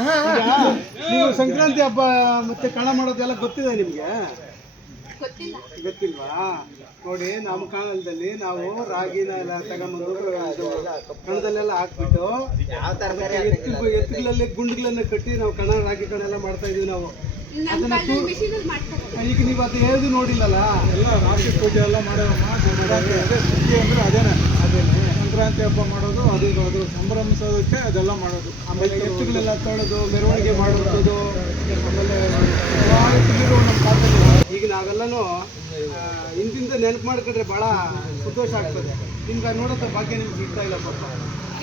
ಈಗ ನೀವು ಸಂಕ್ರಾಂತಿ ಹಬ್ಬ ಮತ್ತೆ ಕಣ ಮಾಡೋದೆಲ್ಲ ಗೊತ್ತಿದೆ ನಿಮಗೆ? ಗೊತ್ತಿಲ್ವಾ? ನೋಡಿ, ನಮ್ಮ ಕಾಲದಲ್ಲಿ ನಾವು ರಾಗಿನ ಎಲ್ಲ ತಗೊಂಬಂದು ಕಣದಲ್ಲೆಲ್ಲ ಹಾಕ್ಬಿಟ್ಟು ಎತ್ತುಗಳಲ್ಲಿ ಗುಂಡುಗಳನ್ನು ಕಟ್ಟಿ ನಾವು ಕಣ ರಾಗಿ ಕಣ ಎಲ್ಲ ಮಾಡ್ತಾ ಇದೀವಿ ನಾವು. ಅದನ್ನ ಈಗ ನೀವು ಅದು ಹೇಳಿ ನೋಡಿಲ್ಲಲ್ಲ. ಎಲ್ಲ ರಾಶಿ ಪೂಜೆ ಎಲ್ಲ ಮಾಡೋಮ್ಮ. ಸುಗ್ಗಿ ಅಂದರೆ ಅದೇನೆ ಸಂಕ್ರಾಂತಿ ಹಬ್ಬ ಮಾಡೋದು, ಅದು ಸಂಭ್ರಮಿಸೋದಕ್ಕೆ ಅದೆಲ್ಲ ಮಾಡೋದು. ಆಮೇಲೆ ಎತ್ತುಗಳೆಲ್ಲ ತೊಳೆದು ಮೆರವಣಿಗೆ ಮಾಡುವಂಥದ್ದು. ಆಮೇಲೆ ನಮ್ಮ ಕಾಲದಲ್ಲಿ ಈಗ ನಾವೆಲ್ಲನೂ ಹಿಂದಿಂದ ನೆನಪು ಮಾಡ್ಕೊಂಡ್ರೆ ಭಾಳ ಸಂತೋಷ ಆಗ್ತದೆ. ನಿಮ್ಗೆ ನೋಡೋಂಥ ಭಾಗ್ಯ ನಿಮ್ಗೆ ಸಿಗ್ತಾ ಇಲ್ಲ ಪಾಪ.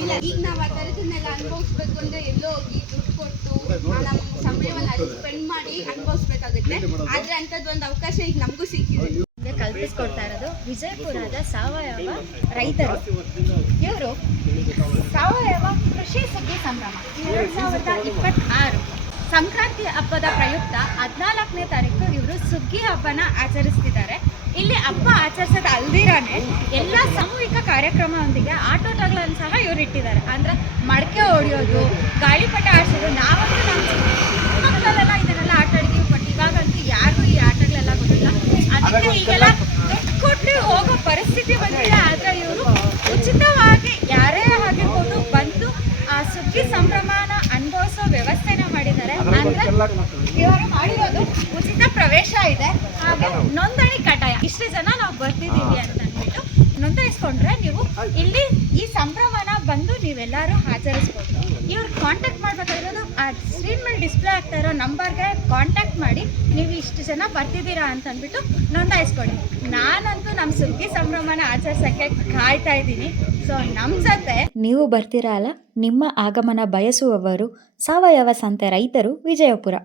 ಇಲ್ಲ, ಈಗ ನಾವು ಆ ಥರದನ್ನೆಲ್ಲ ಅನುಭವಿಸ್ಬೇಕು ಅಂದರೆ ಎಲ್ಲೋ ಹೋಗಿ ದುಡ್ಡು ಕೊಟ್ಟು ನಮ್ಮ ಸಮಯವನ್ನು ಅಲ್ಲಿ ಸ್ಪೆಂಡ್ ಮಾಡಿ ಅನುಭವಿಸ್ಬೇಕಾಗುತ್ತೆ. ಆದರೆ ಅಂಥದ್ದು ಒಂದು ಅವಕಾಶ ಈಗ ನಮಗೂ ಸಿಕ್ಕಿದೆ. ಕಲ್ಪಿಸ್ಕೊಡ್ತಾ ಇರೋದು ವಿಜಯಪುರದ ಸಾವಯವ ರೈತರು. ಇವರು ಸಾವಯವ ಕೃಷಿ ಸುಗ್ಗಿ ಸಂಭ್ರಮ 2026 ಸಂಕ್ರಾಂತಿ ಹಬ್ಬದ ಪ್ರಯುಕ್ತ 14ನೇ ತಾರೀಕು ಇವರು ಸುಗ್ಗಿ ಹಬ್ಬನ ಆಚರಿಸ್ತಿದ್ದಾರೆ. ಇಲ್ಲಿ ಹಬ್ಬ ಆಚರಿಸೋದು ಅಲ್ದಿರಾನೆ ಎಲ್ಲ ಸಾಮೂಹಿಕ ಕಾರ್ಯಕ್ರಮದೊಂದಿಗೆ ಆಟೋಟಗಳನ್ನು ಸಹ ಇವ್ರು ಇಟ್ಟಿದ್ದಾರೆ. ಅಂದರೆ ಮಡಕೆ ಹೊಡೆಯೋದು, ಗಾಳಿಪಟ ಆಡಿಸೋದು. ನಾವಂತೂ ನಮ್ಮ ಮಕ್ಕಳೆಲ್ಲ ಇದನ್ನೆಲ್ಲ ಆಟ ಆಡಿದೀವಿ. ಬಟ್ ಇವಾಗಂತೂ ಯಾರಿಗೂ ಈ ಆಟಗಳೆಲ್ಲ ಗೊತ್ತಿಲ್ಲ. ಅದಕ್ಕೆ ಈಗೆಲ್ಲ ದುಡ್ಡು ಕೊಟ್ಟು ಹೋಗೋ ಪರಿಸ್ಥಿತಿ ಬಂದಿದೆ. ಆದರೆ ಇವರು ಉಚಿತವಾಗಿ ಯಾರೇ ಆಗಿರ್ಬೋದು ಬಂದು ಆ ಸುಗ್ಗಿ ಸಂಭ್ರಮನ ಅನುಭವಿಸೋ ವ್ಯವಸ್ಥೆನ ಮಾಡಿದ್ದಾರೆ. ಅಂದರೆ ಇವರು ಮಾಡಿರೋದು ಉಚಿತ ಪ್ರವೇಶ ಇದೆ, ಹಾಗೆ ನೋಂದಣಿ ಕಡ್ಡಾಯ. ಇಷ್ಟು ಜನ ನಾವು ಬರ್ತಿದ್ದೀವಿ ಅಂತ ಅಂದ್ಬಿಟ್ಟು ನೋಂದಾಯಿಸ್ಕೊಂಡ್ರೆ ನೀವು ಇಲ್ಲಿ ಈ ಸಂಭ್ರಮನ ಬಂದು ನೀವೆಲ್ಲರೂ ಆಚರಿಸ್ಬೋದು. ಇವ್ರು ಕಾಂಟ್ಯಾಕ್ಟ್ ಮಾಡಬೇಕಾಗಿರೋದು ಆ ಸ್ಕ್ರೀನ್ ಮೇಲೆ ಡಿಸ್ಪ್ಲೇ ಆಗ್ತಾ ಇರೋ ನಂಬರ್ಗೆ ಕಾಂಟ್ಯಾಕ್ಟ್ ಮಾಡಿ ನೀವು ಇಷ್ಟು ಜನ ಬರ್ತಿದ್ದೀರಾ ಅಂತ ಅಂದ್ಬಿಟ್ಟು ನೋಂದಾಯಿಸ್ಕೊಳ್ಳಿ. ನಾನಂತೂ ನಮ್ಮ ಸುಗ್ಗಿ ಸಂಭ್ರಮನ ಆಚರಿಸೋಕ್ಕೆ ಕಾಯ್ತಾ ಇದ್ದೀನಿ. ಸೊ ನಮ್ಮ ಜೊತೆ ನೀವು ಬರ್ತೀರಾ ಅಲ್ಲ? ನಿಮ್ಮ ಆಗಮನ ಬಯಸುವವರು ಸಾವಯವ ಸಂತೆ ರೈತರು ವಿಜಯಪುರ.